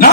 9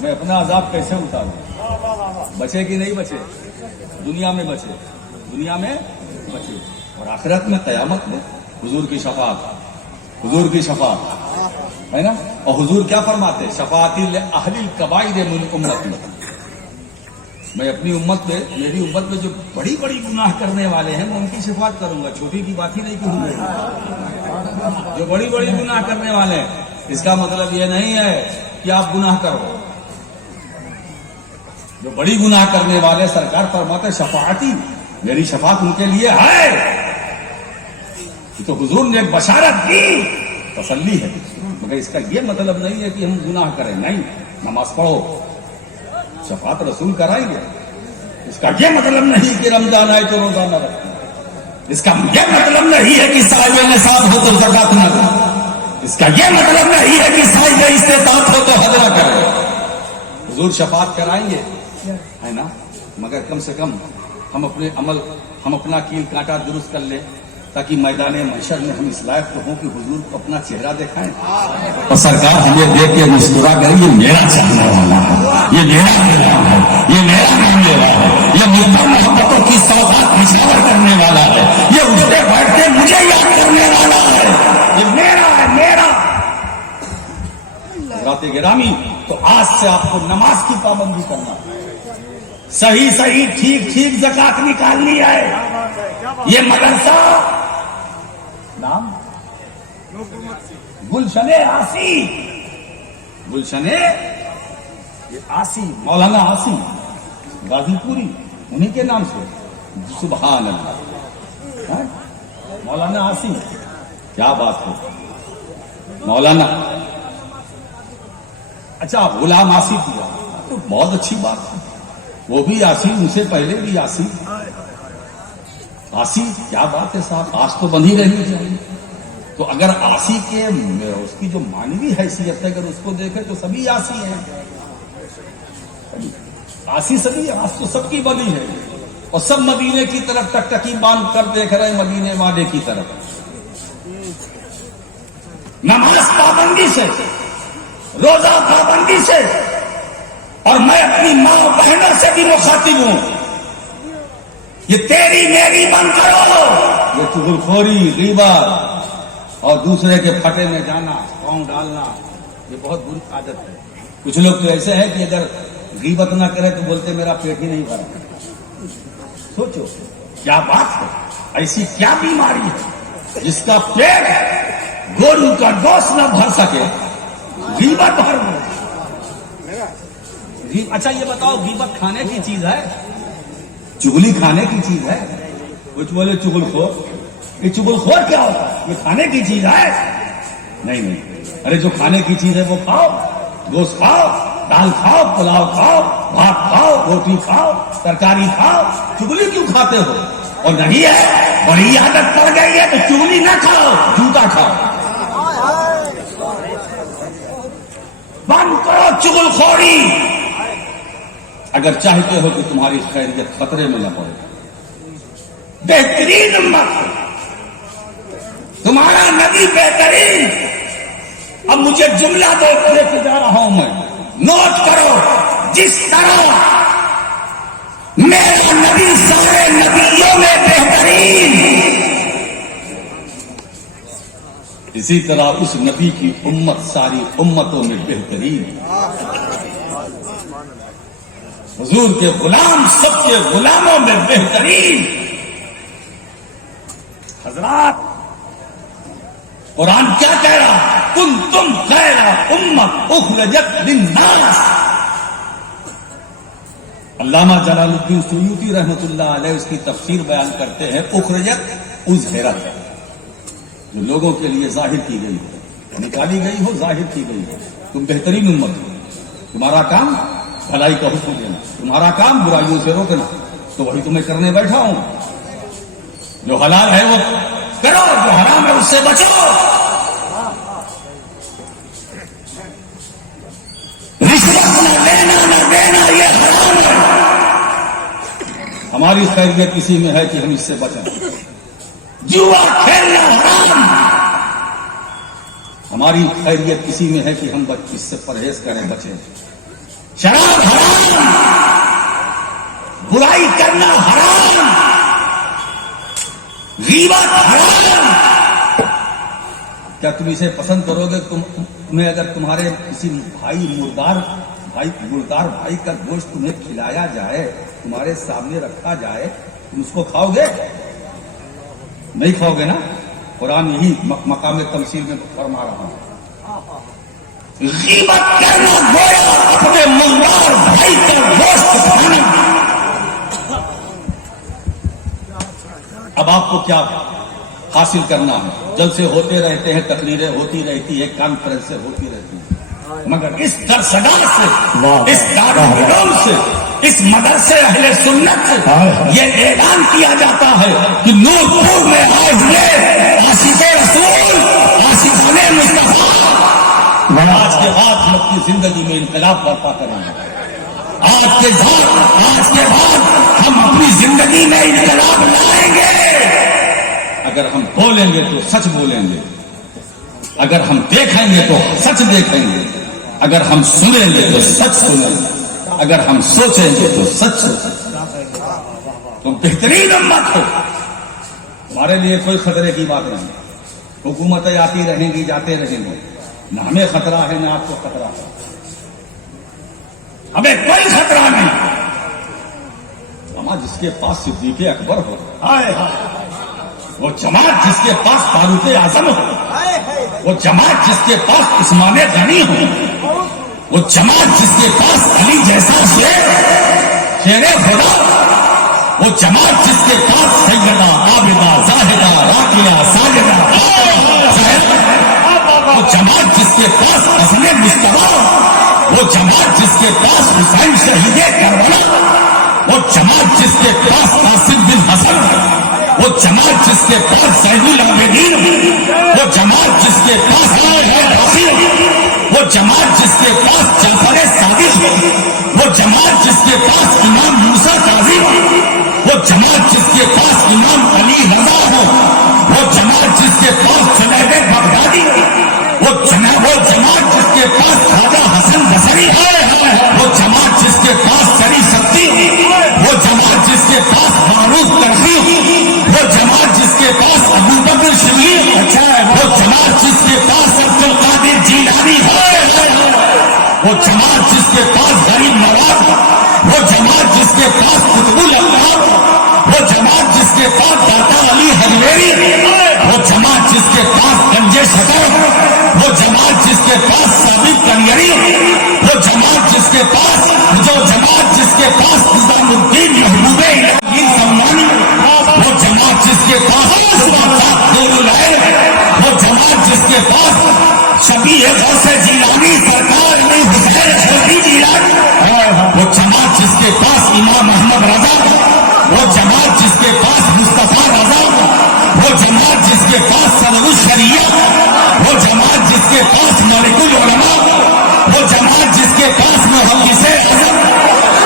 میں اپنا عذاب کیسے اتاروں؟ بچے کہ نہیں بچے؟ دنیا میں بچے، دنیا میں بچے، اور آخرت میں قیامت میں حضور کی شفاعت، حضور کی شفاعت ہے نا۔ اور حضور کیا فرماتے؟ شفاعتی لأہل الکبائر من امتی، میں اپنی امت میں، میری امت میں جو بڑی بڑی گناہ کرنے والے ہیں میں ان کی شفاعت کروں گا، چھوٹی کی بات ہی نہیں کروں گا۔ جو بڑی بڑی گناہ کرنے والے ہیں، اس کا مطلب یہ نہیں ہے کہ آپ گناہ کرو، جو بڑی گناہ کرنے والے سرکار فرماتے شفاعتی، میری شفاعت ان کے لیے ہے۔ تو حضور نے ایک بشارت دی، تسلی ہے، مگر اس کا یہ مطلب نہیں ہے کہ ہم گناہ کریں، نہیں، نماز پڑھو، شفاعت رسول کرائیں گے۔ اس کا یہ مطلب نہیں کہ رمضان آئے تو روزہ نہ رکھیں، اس کا یہ مطلب نہیں ہے کہ صاحب نصاب ہو تو زکات نہ دیں، اس کا یہ مطلب نہیں ہے کہ صاحب استطاعت ہو تو حج نہ کریں۔ حضور شفاعت کرائیں گے ہے نا، مگر کم سے کم ہم اپنے عمل، ہم اپنا کیل کانٹا درست کر لیں، تاکہ میدان محشر میں ہم اس لائق تو ہوں کہ حضور کو اپنا چہرہ دکھائیں اور سرکار ہمیں دیکھ کے مسکرا کر یہ میرا چاہنے والا ہے، یہ میرا غلام ہے، یہ میرا ماننے والا ہے، یہ مجھے محبتوں کی سوغات نچھاور کرنے والا ہے، یہ اٹھتے بیٹھتے مجھے یاد کرنے والا ہے، یہ میرا ہے، میرا۔ حضرات گرامی، تو آج سے آپ کو نماز کی پابندی کرنا ہے، صحیح صحیح ٹھیک ٹھیک زکات نکالنی ہے۔ یہ مدرسہ نام گلشن آسی، گلشن آسی، مولانا آسی غازی پوری، انہی کے نام سے، سبحان اللہ، مولانا آسی، کیا بات ہے مولانا۔ اچھا غلام آسی کیا تو بہت اچھی بات ہے، وہ بھی آسی، ان سے پہلے بھی آسی، آسی کیا بات ہے صاحب، آج تو بندھی رہنی چاہیے۔ تو اگر آسی کے اس کی جو معنوی حیثیت ہے اگر اس کو دیکھیں تو سبھی آسی ہیں، آسی سبھی، آج تو سب کی بنی ہے، اور سب مدینے کی طرف ٹکٹکی باندھ کر دیکھ رہے ہیں، مدینے والے کی طرف۔ نماز پابندی سے، روزہ پابندی سے، اور میں اپنی ماں بہنوں سے بھی مخاطب ہوں، یہ تیری میری بند کرو، یہ چغل خوری، غیبت اور دوسرے کے پھٹے میں جانا، پاؤں ڈالنا، یہ بہت بری عادت ہے۔ کچھ لوگ تو ایسے ہیں کہ اگر غیبت نہ کرے تو بولتے میرا پیٹ ہی نہیں بھرا۔ سوچو کیا بات ہے، ایسی کیا بیماری ہے جس کا پیٹ گورو کا گوشت نہ بھر سکے، غیبت بھر دے۔ اچھا یہ بتاؤ، غیبت کھانے کی چیز ہے؟ چغلی کھانے کی چیز ہے؟ کچھ بولے چغل خور، یہ چغل خور کیا ہوتا ہے؟ یہ کھانے کی چیز ہے؟ نہیں نہیں، ارے جو کھانے کی چیز ہے وہ کھاؤ، گوشت کھاؤ، دال کھاؤ، پلاؤ کھاؤ، بھات کھاؤ، روٹی کھاؤ، ترکاری کھاؤ، چغلی کیوں کھاتے ہو؟ اور نہیں ہے بڑی عادت پڑ گئی ہے تو چغلی نہ کھاؤ، جوتا کھاؤ، بند کرو چغل خوری۔ اگر چاہتے ہو کہ تمہاری خیریت خطرے میں نہ پڑے، بہترین امت، تمہارا نبی بہترین۔ اب مجھے جملہ دے کے جا رہا ہوں میں، نوٹ کرو، جس طرح میرا نبی سارے نبیوں میں بہترین، اسی طرح اس نبی کی امت ساری امتوں میں بہترین۔ حضور کے غلام سب کے غلاموں میں بہترین۔ حضرات قرآن کیا کہہ رہا؟ کنتم خیر امت اخرجت للناس۔ علامہ جلال الدین سیوطی رحمۃ اللہ علیہ اس کی تفسیر بیان کرتے ہیں، اخرجت اظہرت، جو لوگوں کے لیے ظاہر کی گئی ہو، نکالی گئی ہو، ظاہر کی گئی ہو۔ تم بہترین امت ہو، تمہارا کام بھلائی کا حکم دینا، تمہارا کام برائیوں سے روکنا، تو وہی تمہیں کرنے بیٹھا ہوں۔ جو حلال ہے وہ کرو، جو حرام ہے اس سے بچو۔ رشوت نہ دینا یہ حرام ہے۔ ہماری خیریت اسی میں ہے کہ ہم اس سے بچیں۔ جوا کھیلنا حرام، ہماری خیریت اسی میں ہے کہ ہم اس سے پرہیز کریں، بچیں۔ شراب حرام، برائی کرنا حرام، غیبت حرام۔ کیا تم اسے پسند کرو گے؟ تمہیں اگر تمہارے کسی بھائی مردار بھائی کا گوشت تمہیں کھلایا جائے، تمہارے سامنے رکھا جائے، تم اس کو کھاؤ گے؟ نہیں کھاؤ گے نا۔ قرآن یہی مقام تمثیل میں فرما رہا ہے۔ غیبت کرنا گویا اپنے مردار بھائی کا گوشت کھانا۔ اب آپ کو کیا حاصل کرنا ہے؟ جلسے ہوتے رہتے ہیں، تقریریں ہوتی رہتی ہے، کانفرنسیں ہوتی رہتی ہیں، مگر اس درسگاہ سے، اس دارالعلوم سے، اس مدرسے اہل سنت سے یہ اعلان کیا جاتا ہے کہ نور پور میں آئے ہوئے عاشق رسول، عاشقان مصطفیٰ آج کے بعد ہم اپنی زندگی میں انقلاب برپا کریں گے۔ آج کے بعد ہم اپنی زندگی میں انقلاب لائیں گے۔ اگر ہم بولیں گے تو سچ بولیں گے، اگر ہم دیکھیں گے تو سچ دیکھیں گے، اگر ہم سنیں گے تو سچ سنیں گے، اگر ہم سوچیں گے تو سچ سوچیں گے۔ تم بہترین امت ہو، تمہارے لیے کوئی خطرے کی بات نہیں۔ حکومتیں آتی رہیں گی، جاتے رہیں گے، نہ ہمیں خطرہ ہے نہ آپ کو خطرہ ہے، ہمیں کوئی خطرہ نہیں۔ ہمارا جس کے پاس صدیق اکبر ہو، وہ جماعت جس کے پاس فاروق اعظم ہو، وہ جماعت جس کے پاس عثمان غنی ہو، وہ جماعت جس کے پاس علی جیسا شیر خدا، وہ جماعت جس کے پاس سیدہ عابدہ زاہدہ راقیہ ساجدہ، وہ جماعت جس کے پاس حسن مصطفیٰ، وہ جماعت جس کے پاس حسین شہید کربلا، وہ جماعت جس کے پاس قاسم بن حسن، وہ جماعت جس کے پاس زین العابدین، وہ جماعت جس کے پاس حسین، وہ جماعت جس کے پاس جعفر صادق، وہ جماعت جس کے پاس امام موسیٰ کاظم، وہ جماعت جس کے پاس امام علی رضا ہو، وہ جماعت جس کے پاس جنید بغدادی، وہ جماعت جس کے پاس خواجہ حسن بصری ہے، وہ جماعت جس کے پاس سری ستی، وہ جماعت جس کے پاس معروف ترقی، وہ جماعت جس کے پاس ابو بکر صدیق، وہ جماعت جس کے پاس عبد القادر جیلانی ہے، وہ جماعت جس کے پاس غریب نواز، وہ جماعت جس کے پاس قطب الالباب، وہ جماعت جس کے پاس داتا علی حجویری، وہ جماعت جس کے پاس گنج شکر، وہ جماعت جس کے پاس ثابت کنیری، وہ جماعت جس کے پاس نظام الدین محبوب الہی سمانی، وہ جماعت جس کے پاس نور العین، وہ جماعت جس کے پاس شبیہ غوث جیلانی سرکار علی حسین چھوٹی جیلانی، وہ جماعت جس کے پاس امام احمد رضا، وہ جماعت جس کے پاس مصطفیٰ رضا، وہ جماعت جس کے پاس صدر الشریعہ، وہ جماعت جس کے پاس ملک العلماء، وہ جماعت جس کے پاس محدث اعظم،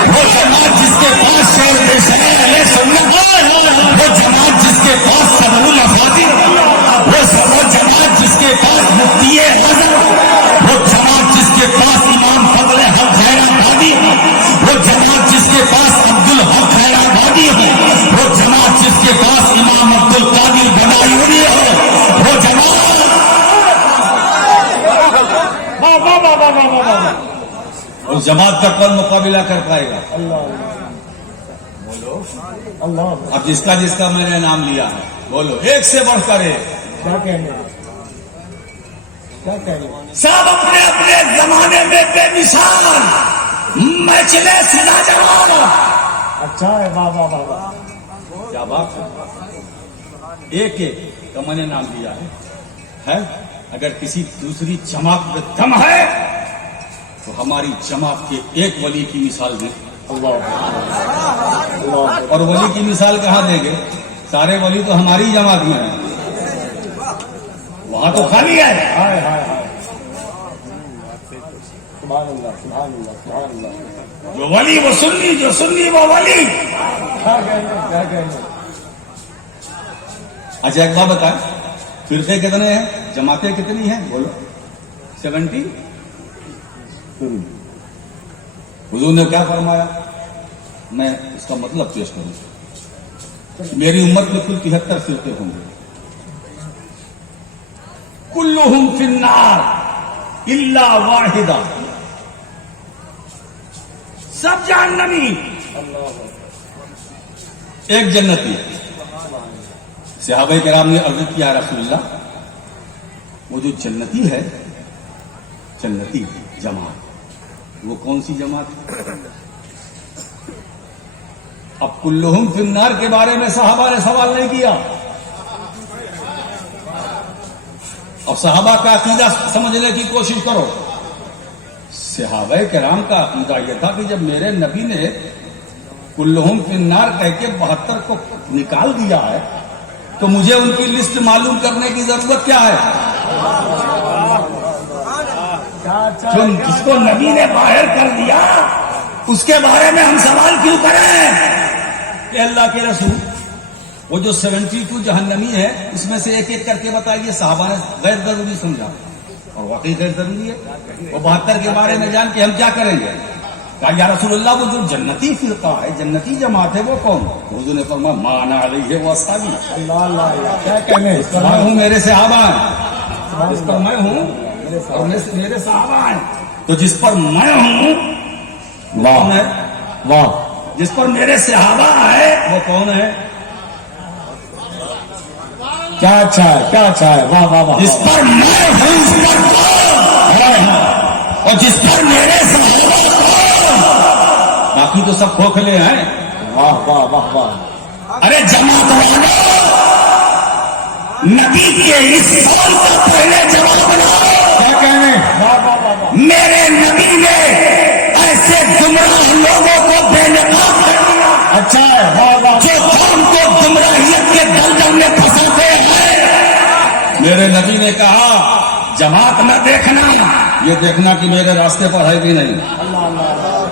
وہ جماعت جس کے پاس شیخ اہل سنت، وہ جماعت جس کے پاس صدر الافاضل، وہ جماعت جس کے پاس مفتی اعظم، وہ جماعت جس کے پاس امام فضل حق خیرآبادی، وہ جماعت جس کے پاس عبد الحق خیرآبادی ہے، وہ جماعت جس کے پاس امام عبد القادر بنایوری ہے، وہ جماعت اس جماعت کا کون مقابلہ کر پائے گا؟ بولو اب جس کا میں نے نام لیا ہے، بولو ایک سے بڑھ کر ایک۔ سب اپنے اپنے زمانے میں بے مثال مچلے سنا جواب۔ اچھا ہے، بابا بابا کیا بات ہے۔ ایک کا میں نے نام لیا ہے۔ اگر کسی دوسری جماعت میں دم ہے تو ہماری جماعت کے ایک ولی کی مثال دیں۔ اور ولی کی مثال کہاں دیں گے؟ سارے ولی تو ہماری جماعت میں ہیں، وہاں تو خالی ہے۔ جو ولی وہ سنی، جو سنی وہ ولی۔ اچھا ایک بات بتائیں، فرقے کتنے ہیں؟ جماعتیں کتنی ہیں؟ بولو۔ 70 حضور نے کیا فرمایا؟ میں اس کا مطلب پیش کروں. میری امت میں کل 73 فرقے ہوں گے. کلہم فی النار الا واحدہ، سب جہنمی ایک جنتی. صحابہ کرام نے عرض کیا رسول اللہ، وہ جو جنتی ہے، جنتی جماعت، وہ کون سی جماعت؟ اب کلہم فی النار کے بارے میں صحابہ نے سوال نہیں کیا. اب صحابہ کا عقیدہ سمجھنے کی کوشش کرو. صحابہ کرام کا عقیدہ یہ تھا کہ جب میرے نبی نے کلہم فی النار کہہ کے 72 کو نکال دیا ہے تو مجھے ان کی لسٹ معلوم کرنے کی ضرورت کیا ہے؟ جس کو نبی نے باہر کر دیا اس کے بارے میں ہم سوال کیوں کریں کہ اللہ کے رسول وہ جو 72 جہنمی ہے اس میں سے ایک ایک کر کے بتائیے. صحابہ نے غیر ضروری سمجھا اور واقعی غیر ضروری ہے. وہ 72 کے بارے میں جان کے ہم کیا کریں گے؟ کہا یا رسول اللہ وہ جو جنتی فرقہ ہے، جنتی جماعت ہے، وہ کون؟ حضور نے فرمایا ما انا علیہ و اصحابی. کیا کہنے؟ میں ہوں، میرے صحابہ ہیں. جس پر میں ہوں اور میرے صحابہ ہیں. تو جس پر میں ہوں کون ہے؟ واہ. جس پر میرے صحابہ ہیں وہ کون ہے؟ کیا اچھا ہے، کیا اچھا ہے. واہ واہ واہ. جس پر میں ہوں اس پر کون، اور جس پر میرے صحابہ کون؟ باقی تو سب کھوکھلے ہیں. واہ واہ واہ واہ. ارے جماعت والوں، نبی کے اس سوال کا پہلے جواب دو. کیا کہنے؟ واہ واہ واہ. میرے نبی نے ایسے گمراہ لوگوں کو بے نقاب کر دیا. اچھا ہے. واہ واہ. جو قوم کو گمراہیت کے دلدل میں پھنساتے ہیں. میرے نبی نے کہا جماعت نہ دیکھنا، یہ دیکھنا کہ میرے راستے پر ہے کہ نہیں.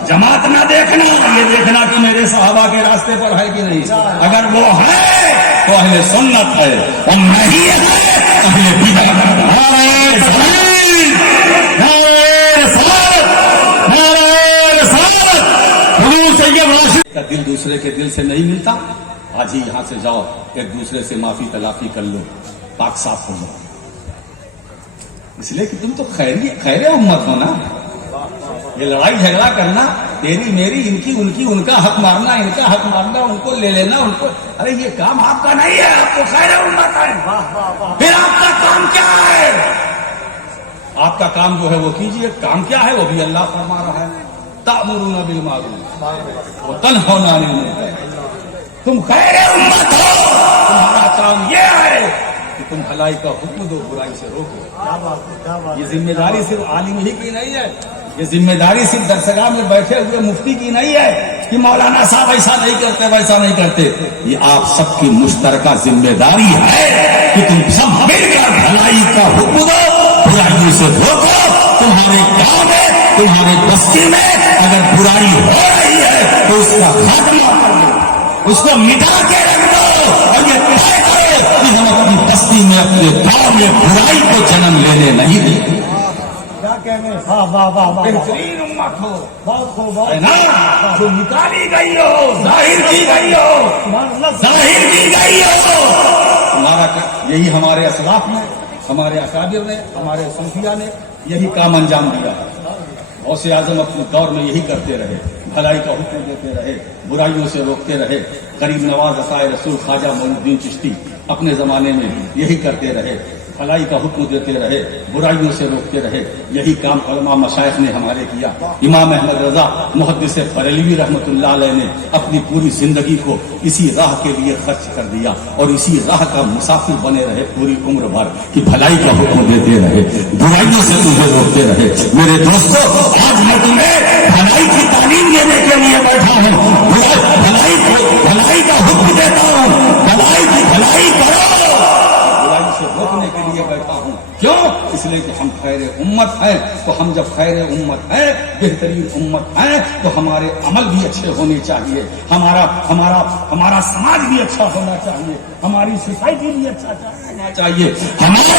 جماعت نہ دیکھنا، یہ دیکھنا کہ میرے صحابہ کے راستے پر ہے کہ نہیں. اگر وہ ہے تو اہل سنت ہے، اور نہیں ہے اہل بدعت. کا دل دوسرے کے دل سے نہیں ملتا. آج ہی یہاں سے جاؤ، ایک دوسرے سے معافی تلافی کر لو، پاک صاف ہو جاؤ. اس لیے کہ تم تو خیر امت ہو نا. یہ لڑائی جھگڑا کرنا، تیری میری، ان کی ان کی، ان کا حق مارنا، ان کا حق مارنا، ان کو لے لینا، ان کو، ارے یہ کام آپ کا نہیں ہے. آپ کو خیر امت ہے. پھر آپ کا کام کیا ہے؟ آپ کا کام جو ہے وہ کیجئے. کام کیا ہے؟ وہ بھی اللہ فرما رہا ہے تأمرون بالمعروف وتنہون عن المنکر. تم خیر امت ہو، تمہارا کام یہ ہے کہ تم بھلائی کا حکم دو، برائی سے روکو. یہ ذمہ داری صرف عالم ہی کی نہیں ہے، یہ ذمہ داری صرف درسگاہ میں بیٹھے ہوئے مفتی کی نہیں ہے کہ مولانا صاحب ایسا نہیں کرتے ویسا نہیں کرتے. یہ آپ سب کی مشترکہ ذمہ داری ہے کہ تم سب مل کر بھلائی کا حکم دو، برائیوں سے روکو. تمہارے گاؤں میں، تمہارے بستی میں اگر برائی ہو رہی ہے تو اس کا خاتمہ کرو، اس کو مٹا کے رکھ دو، اور یہ طے کرو کہ ہم اپنی بستی میں، اپنے گاؤں میں برائی کو جنم لینے نہیں دیں. بہترین امت ہو جو نکالی گئی ہو، ظاہر کی گئی ہو، ظاہر کی گئی ہو. تمہارا یہی ہمارے اسلاف نے، ہمارے اکابر نے، ہمارے صوفیاء نے یہی کام انجام دیا. غوث اعظم اپنے دور میں یہی کرتے رہے، بھلائی کا حکم دیتے رہے، برائیوں سے روکتے رہے. غریب نواز عطائے رسول خواجہ معین الدین چشتی اپنے زمانے میں یہی کرتے رہے، بھلائی کا حکم دیتے رہے، برائیوں سے روکتے رہے. یہی کام علماء مشائخ نے ہمارے کیا. امام احمد رضا محدث بریلوی رحمۃ اللہ علیہ نے اپنی پوری زندگی کو اسی راہ کے لیے خرچ کر دیا، اور اسی راہ کا مسافر بنے رہے پوری عمر بھر کہ بھلائی کا حکم دیتے رہے، برائیوں سے تمہیں روکتے رہے. میرے دوستو، آج میں تمہیں بھلائی کی تعلیم دینے کے لیے بیٹھا ہوں، بھلائی کا حکم دیتا ہوں. بھلائی کرو، برائی سے روکنے کے لیے بیٹھا ہوں. کیوں؟ اس لیے کہ ہم خیر امت ہیں. تو ہم جب خیر امت ہیں، بہترین امت ہیں، تو ہمارے عمل بھی اچھے ہونے چاہیے، ہمارا سماج بھی اچھا ہونا چاہیے، ہماری سوسائٹی بھی اچھا ہونا چاہیے، ہمارا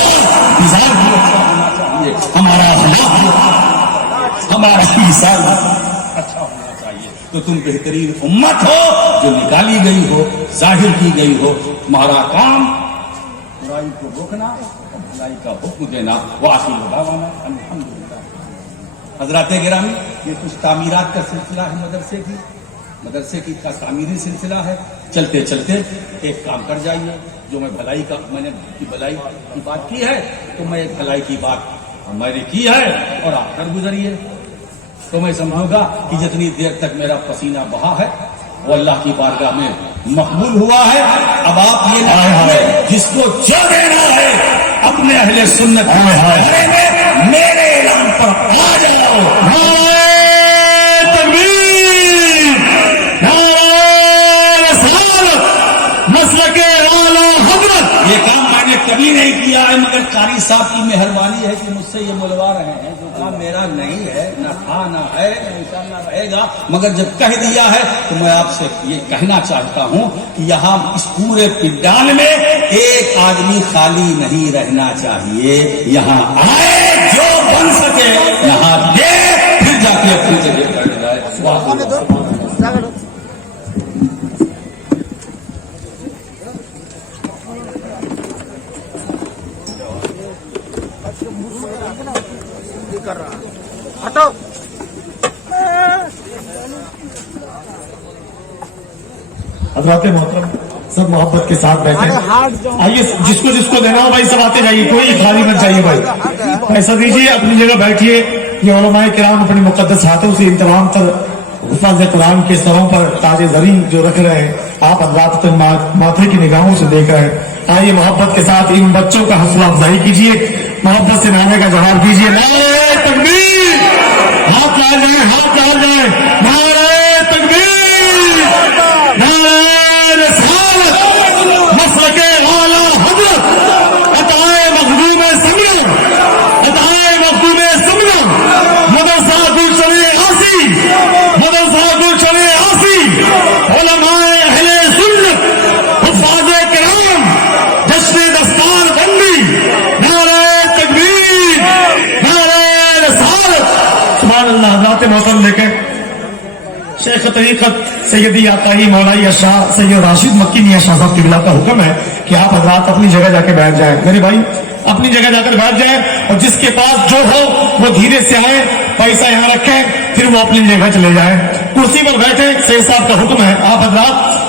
مزاج بھی اچھا ہونا چاہیے, ہمارا اخلاق, ہمارا حساب اچھا ہونا چاہیے. تو تم بہترین امت ہو جو نکالی گئی ہو, ظاہر کی گئی ہو. تمہارا کام برائی کو روکنا اور بھلائی کا حکم دینا. وآخر دعوانا الحمدللہ. حضرات گرامی, یہ کچھ تعمیرات کا سلسلہ ہے مدرسے کی کا تعمیری سلسلہ ہے. چلتے چلتے ایک کام کر جائیے. جو میں بھلائی کا, میں نے بھلائی کی بات کی ہے, تو میں ایک بھلائی کی بات میں نے کی ہے اور آپ کر گزریے. تو میں سمجھوں گا کہ جتنی دیر تک میرا پسینہ بہا ہے وہ اللہ کی بارگاہ میں مقبول ہوا ہے. اب آپ یہ لائیں, جس کو جو دینا ہے اپنے اہل سنت میں میرے اعلان پر آ جاؤ. یہ کام میں نے کبھی نہیں کیا ہے, مگر قاری صاحب کی مہربانی ہے کہ مجھ سے یہ بلوا رہے ہیں. جو کام میرا نہیں ہے, نہ تھا نہ ہے, نہ انشاءاللہ رہے گا, مگر جب کہہ دیا ہے تو میں آپ سے یہ کہنا چاہتا ہوں کہ یہاں اس پورے پنڈال میں ایک آدمی خالی نہیں رہنا چاہیے. یہاں آئے, جو بن سکے یہاں دے, پھر جا کے اپنی جگہ بیٹھ جائے. ہٹو. حضرات محترم سب محبت کے ساتھ بیٹھے. آئیے, جس کو دینا ہو بھائی سب آتے جائیے, کوئی خالی مت چاہیے بھائی. ایسا دیجیے, اپنی جگہ بیٹھیے. یہ علماء کرام اپنی مقدس ہاتھوں سے انتظام تر حفاظ قرآن کے سروں پر تاج زری جو رکھ رہے ہیں, آپ حضرات اپنے ماتھے کی نگاہوں سے دیکھ رہے ہیں. آئیے محبت کے ساتھ ان بچوں کا حوصلہ افزائی کیجیے, محبت سے نعرے کا جواب دیجیے. نعرہ تکبیر, ہاتھ لا جائیں, ہاتھ لا جائیں. نعرہ تکبیر, نعرہ رسالت, مسلک اعلی حضرت, عطائے مخدوم سمجھو, عطائے مخدوم سمجھو, مدرسہ گلشن آسی, مدرسہ گلشن آسی, علماء اہل سنت, حفاظ کرام, جشن دستار بندی. نعرہ تکبیر, نعرہ رسالت. سبحان اللہ. حضرات محترم لے کے شیخ طریقت سیدی عطائی مولائی شاہ سید راشد مکی میاں شاہ صاحب قبلہ کا حکم ہے کہ آپ حضرات اپنی جگہ جا کے بیٹھ جائیں. میرے بھائی اپنی جگہ جا کر بیٹھ جائیں, اور جس کے پاس جو ہو وہ دھیرے سے آئے, پیسہ یہاں رکھیں, پھر وہ اپنی جگہ چلے جائیں, کرسی پر بیٹھے. سید صاحب کا حکم ہے, آپ حضرات